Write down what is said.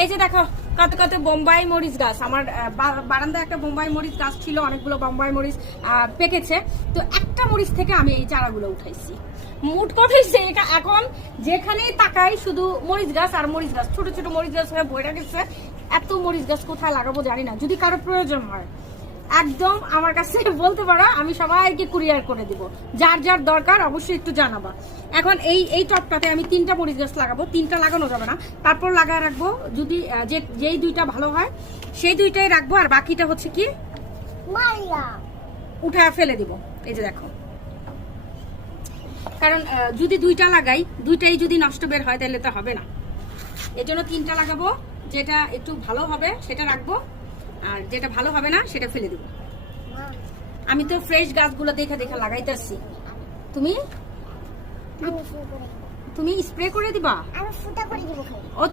এই যে দেখো কত কত বোম্বাই মরিচ গাছ। আমার বারান্দায় একটা বোম্বাই মরিচ গাছ ছিল, অনেকগুলো বোম্বাই মরিচ পেকেছে। তো একটা মরিচ থেকে আমি এই চারাগুলো উঠাইছি। মুট করেছে এটা, এখন যেখানেই তাকাই শুধু মরিচ গাছ আর মরিচ গাছ, ছোট ছোট মরিচ গাছ হয়ে বইটা গেছে। এত মরিচ গাছ কোথায় লাগাবো জানি না। যদি কারো প্রয়োজন হয় একদম আমার কাছে বলতে পারো, আমি সবাইকে কুরিয়ার করে দিব। যার যার দরকার অবশ্যই একটু জানাবা। এখন এই টপটাতে আমি 3টা মরিচ গাছ লাগাবো। 3টা লাগানো যাবে না, তারপর লাগায় রাখবো। যদি যেই 2টা ভালো হয় সেই 2টাই রাখবো, আর বাকিটা হচ্ছে কি উঠে ফেলে দিব। এই যে দেখো, কারণ যদি 2টা লাগাই 2টাই যদি নষ্ট বের হয় তাহলে তো হবে না। এর জন্য 3টা লাগাবো। যেটা একটু ভালো হবে সেটা রাখবো, আর যেটা ভালো হবে না সেটা ফেলে দেবো। আমি তো ফ্রেশ গাছগুলো দেখে দেখে লাগাইতেছি। তুমি স্প্রে করে দিবা?